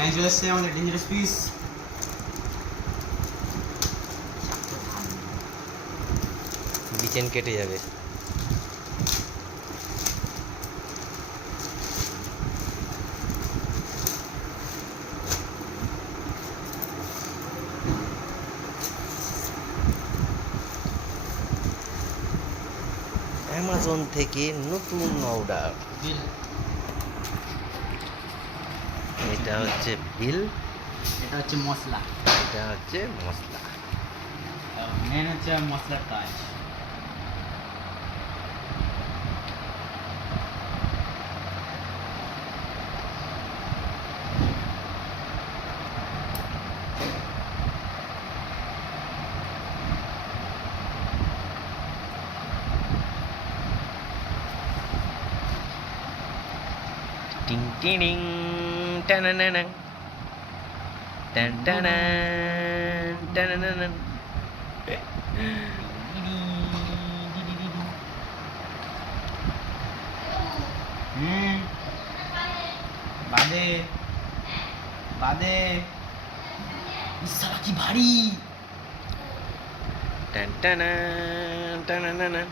চলে এসছে আমাদের ডেঞ্জারাস পিস। বিচেন কেটে যাবে। অ্যামাজন থেকে নতুন অর্ডার। এটা হচ্ছে বিল, এটা হচ্ছে মশলা, এটা হচ্ছে মশলা। মেন হচ্ছে মশলার কাজ। টিং টিং টানানানা টান টানান টানানানা। বাদে বাদে ইসালা কি ভারী। টান টানান টানানানা।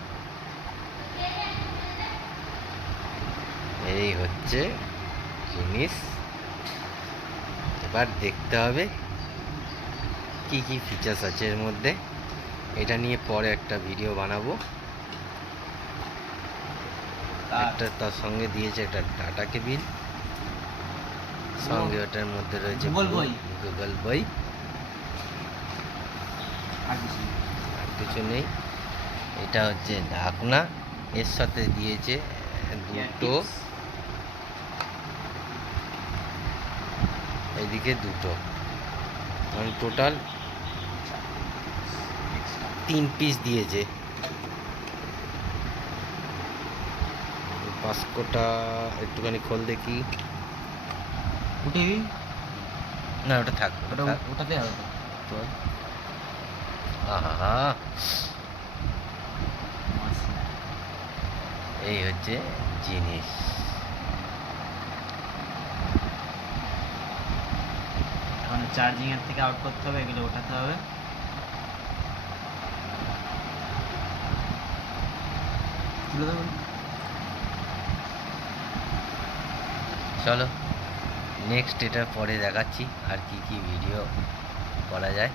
এই হচ্ছে জিনিস। এবার দেখতে হবে কি কি ফিচার্স আছে এর মধ্যে। এটা নিয়ে পরে একটা ভিডিও বানাবো। একটা তার সঙ্গে দিয়েছে একটা টাটা কেবিল, সঙ্গে ওটার মধ্যে রয়েছে গুগল বই। আর কিছু নেই। এটা হচ্ছে ঢাকনা, এর সাথে দিয়েছে দুটো, এইদিকে দুটো, মানে টোটাল 3 পিস দিয়েছে। পাঁচকোটা একটুখানি খোল দেখি। উঠেবি না ওটা থাক, ওটাতে হবে তো। আহা, এই হচ্ছে জিনিস। এখন চার্জিং এর থেকে আউট করতে হবে, এগুলো ওঠাতে হবে। চলো নেক্সট এটার পরে দেখাচ্ছি আর কি কি ভিডিও করা যায়।